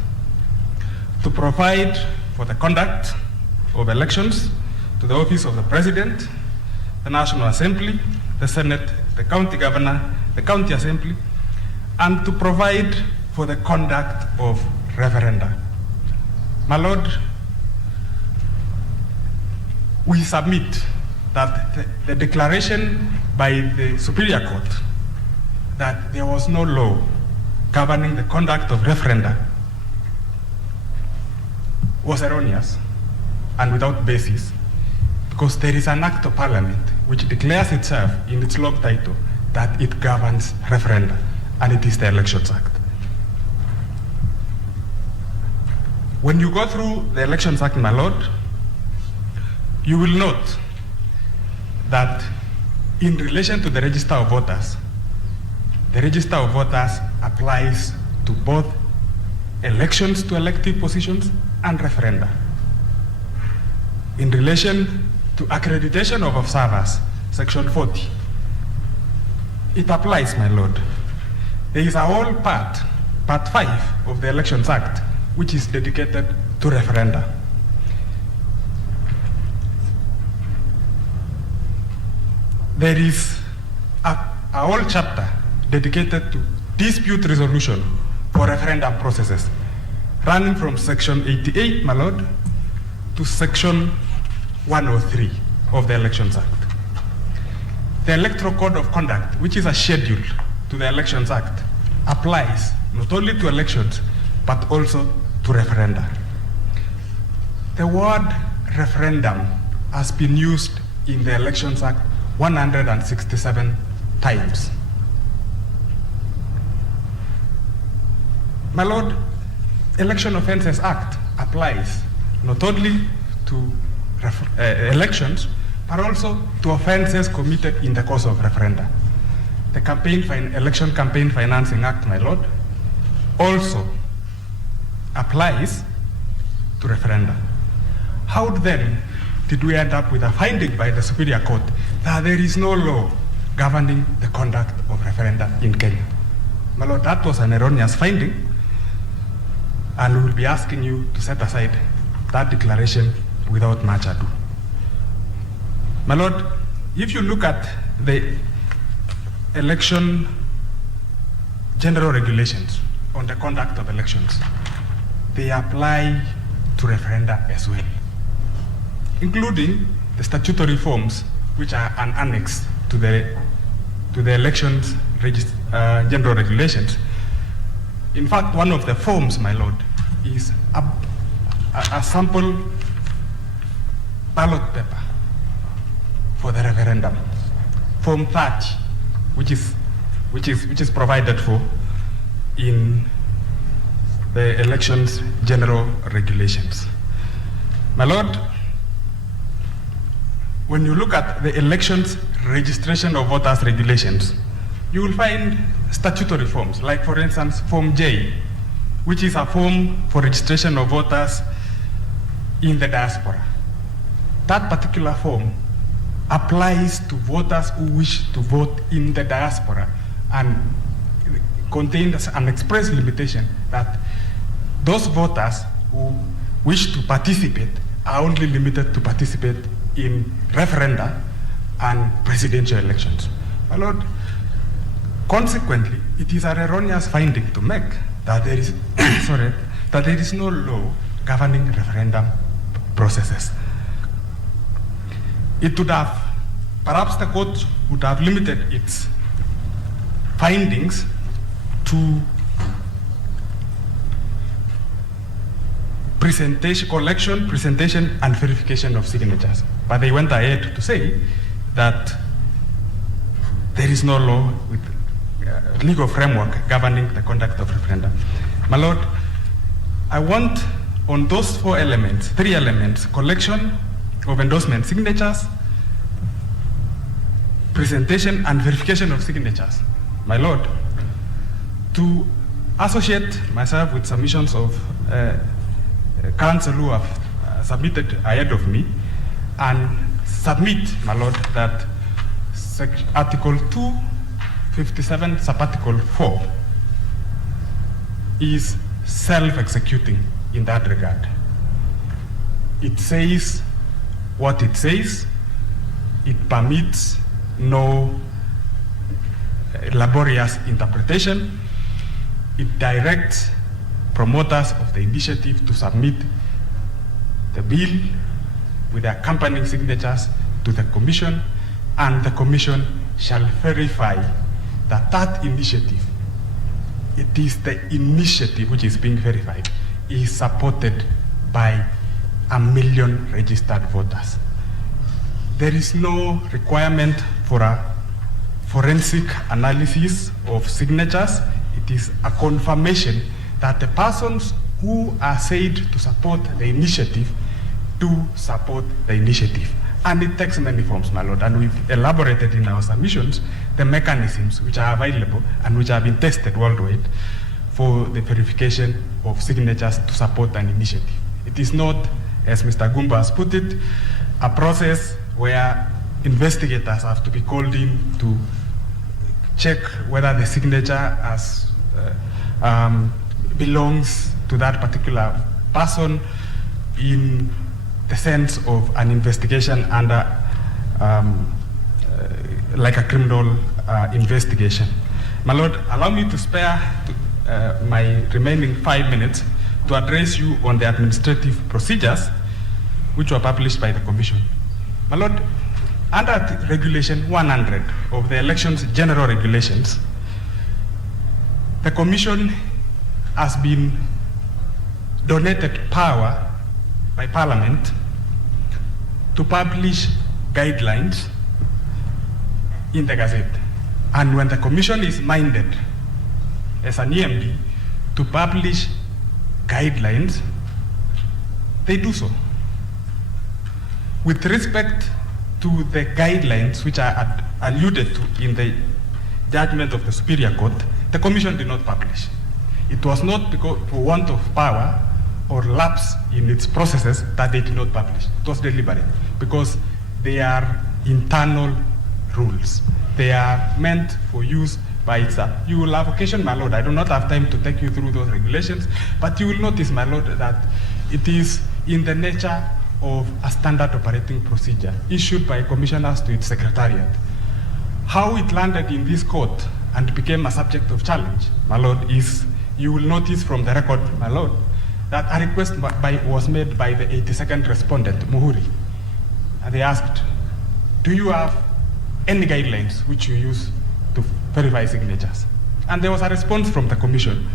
to provide for the conduct of elections to the office of the President, the National Assembly, the Senate, the County Governor, the County Assembly, and to provide for the conduct of referenda. My Lord, we submit that the declaration by the Superior Court that there was no law governing the conduct of referenda was erroneous and without basis, because there is an act of Parliament which declares itself in its long title that it governs referenda, and it is the Elections Act. When you go through the Elections Act, my Lord, you will note that in relation to the Register of Voters, the Register of Voters applies to both elections to elective positions and referenda. In relation to accreditation of observers, Section 40, it applies, my Lord. There is a whole part 5 of the Elections Act, which is dedicated to referenda. There is a whole chapter dedicated to dispute resolution for referendum processes, running from Section 88, my Lord, to Section 103 of the Elections Act. The Electoral Code of Conduct, which is a schedule to the Elections Act, applies not only to elections, but also to referenda. The word referendum has been used in the Elections Act 167 times. My Lord, Election Offences Act applies not only to elections, but also to offenses committed in the course of referenda. The Election Campaign Financing Act, my lord, also applies to referenda. How then did we end up with a finding by the Superior Court that there is no law governing the conduct of referenda in Kenya? My lord, that was an erroneous finding, and we will be asking you to set aside that declaration without much ado. My lord, if you look at the election general regulations on the conduct of elections, they apply to referenda as well, including the statutory forms which are an annex to the elections general regulations. In fact, one of the forms, my lord, is a sample ballot paper for the referendum, Form 30, which is provided for in the elections general regulations. My lord, when you look at the elections registration of voters regulations, you will find statutory forms, like for instance, Form J, which is a form for registration of voters in the diaspora. That particular form applies to voters who wish to vote in the diaspora and contains an express limitation that those voters who wish to participate are only limited to participate in referenda and presidential elections. My lord, consequently, it is an erroneous finding to make that there is that there is no law governing referendum processes. It would have, perhaps the court would have limited its findings to collection, presentation, and verification of signatures. But they went ahead to say that there is no law with legal framework governing the conduct of referendum. My lord, I want on those three elements, collection of endorsement signatures, presentation and verification of signatures, my lord, to associate myself with submissions of counsel who have submitted ahead of me and submit, my lord, that Article 257, Subarticle 4 is self-executing in that regard. It says what it says. It permits no laborious interpretation. It directs promoters of the initiative to submit the bill with the accompanying signatures to the commission, and the commission shall verify that that initiative, it is the initiative which is being verified, is supported by 1 million registered voters. There is no requirement for a forensic analysis of signatures. It is a confirmation that the persons who are said to support the initiative do support the initiative. And it takes many forms, my lord, and we've elaborated in our submissions the mechanisms which are available and which have been tested worldwide for the verification of signatures to support an initiative. It is not, as Mr. Gumba has put it, a process where investigators have to be called in to check whether the signature belongs to that particular person in the sense of an investigation under like a criminal investigation. My lord, allow me to spare my remaining 5 minutes to address you on the administrative procedures which were published by the commission. My lord, under Regulation 100 of the Elections General Regulations, the commission has been donated power by Parliament to publish guidelines in the Gazette. And when the commission is minded, as an EMD, to publish guidelines, they do so. With respect to the guidelines which I had alluded to in the judgment of the Superior Court, the Commission did not publish. It was not because for want of power or lapse in its processes that they did not publish. It was deliberate because they are internal rules. They are meant for use by its. You will have occasion, my Lord. I do not have time to take you through those regulations, but you will notice, my Lord, that it is in the nature of a standard operating procedure issued by commissioners to its secretariat. How it landed in this court and became a subject of challenge, my Lord, is you will notice from the record, my Lord, that a request was made by the 82nd respondent, Muhuri. And they asked, do you have any guidelines which you use to verify signatures? And there was a response from the Commission.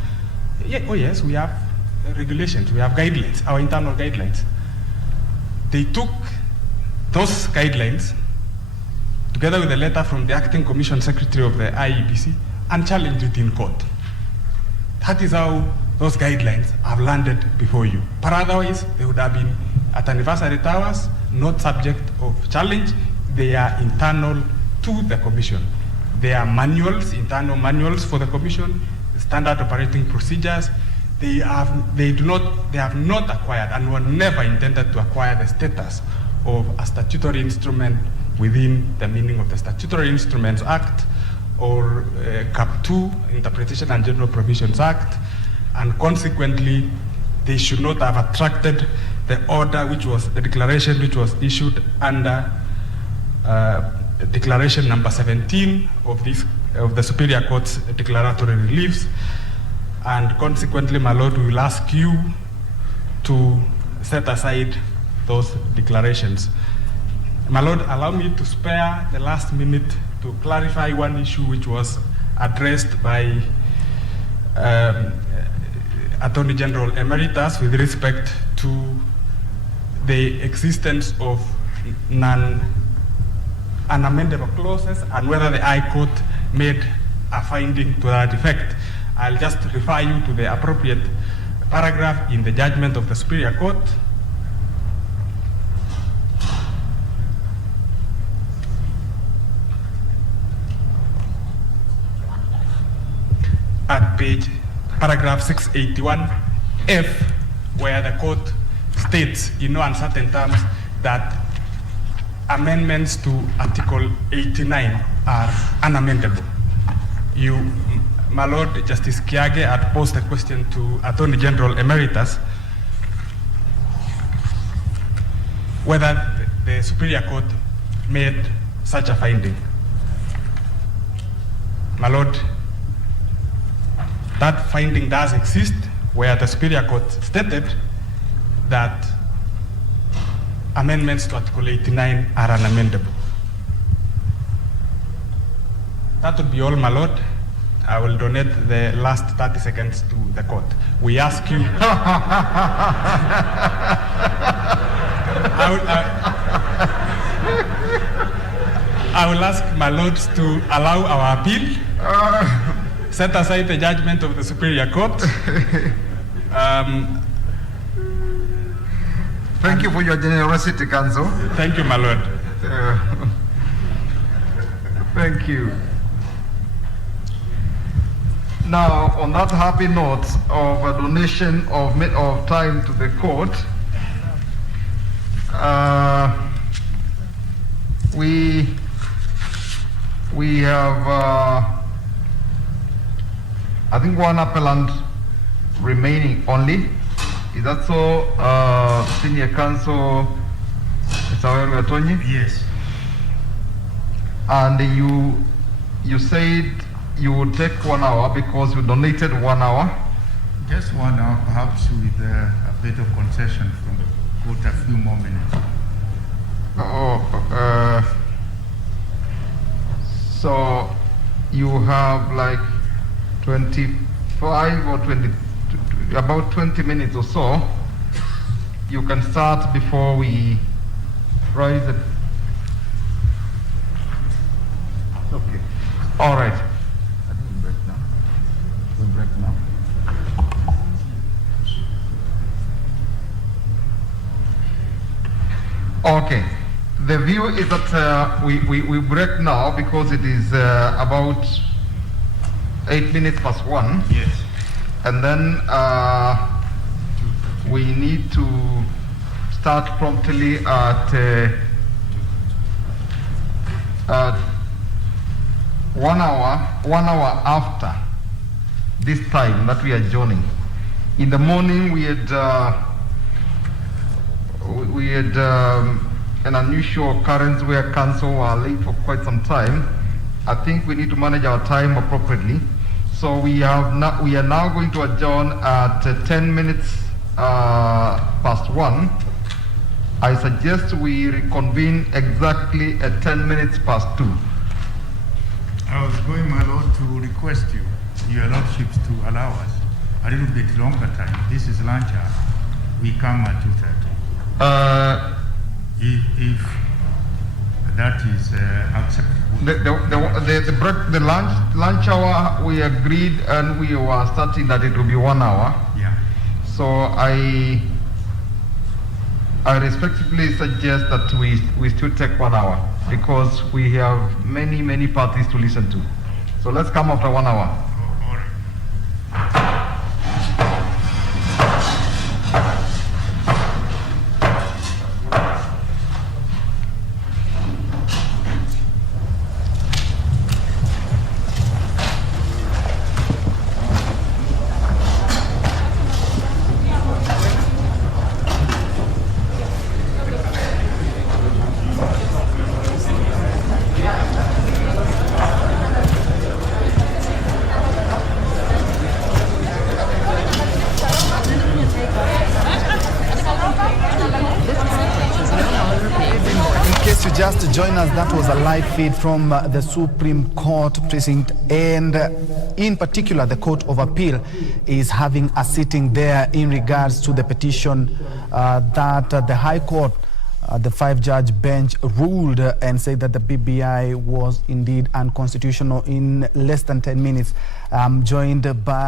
Yeah, oh yes, we have regulations, we have guidelines, our internal guidelines. They took those guidelines together with a letter from the acting commission secretary of the IEBC and challenged it in court. That is how those guidelines have landed before you. But otherwise, they would have been at anniversary towers, not subject of challenge. They are internal to the commission. They are manuals, internal manuals for the commission, standard operating procedures. They have not acquired and were never intended to acquire the status of a statutory instrument within the meaning of the Statutory Instruments Act or CAP 2, Interpretation and General Provisions Act, and consequently, they should not have attracted the order which was, the declaration which was issued under declaration number 17 of the Superior Court's declaratory reliefs. And consequently, my Lord, we will ask you to set aside those declarations. My Lord, allow me to spare the last minute to clarify one issue which was addressed by Attorney General Emeritus with respect to the existence of unamendable clauses and whether the High Court made a finding to that effect. I'll just refer you to the appropriate paragraph in the judgment of the Superior Court. At paragraph 681F, where the court states in no uncertain terms that amendments to Article 89 are unamendable. You, my Lord, Justice Kiage had posed a question to Attorney General Emeritus whether the Superior Court made such a finding. My Lord, that finding does exist, where the Superior Court stated that amendments to Article 89 are unamendable. That would be all, my Lord. I will donate the last 30 seconds to the court. We ask you. I will ask my lords to allow our appeal. Set aside the judgment of the Superior Court. Thank you for your generosity, Counsel. Thank you, my Lord. Thank you. Now, on that happy note of a donation of time to the court, we have, I think, one appellant remaining only. Is that so, Senior Counsel Mr. Atonyi? Yes. And you said you would take 1 hour because you donated 1 hour. Just 1 hour, perhaps with a bit of concession from the court, a few more minutes. So you have like 25 or 20, about 20 minutes or so. You can start before we rise it. Okay. All right. I think we break now. We break now. Okay. The view is that we break now because it is about 8 minutes past 1. Yes. And then we need to start promptly at 1 hour after this time that we are joining. In the morning we had an unusual occurrence where council were late for quite some time. I think we need to manage our time appropriately. So we are now going to adjourn at 10 minutes past 1. I suggest we reconvene exactly at 10 minutes past 2. I was going, my lord, to request you, your lordships, to allow us a little bit longer time. This is lunch hour. We come at 2:30. If that is acceptable. The lunch hour, we agreed and we were starting that it will be 1 hour. Yeah. So I respectfully suggest that we still take 1 hour because we have many parties to listen to. So let's come after 1 hour. Oh, all right. Just join us, that was a live feed from the Supreme Court precinct, and in particular the Court of Appeal is having a sitting there in regards to the petition that the High Court, the 5-judge bench ruled and said that the BBI was indeed unconstitutional. In less than 10 minutes, joined by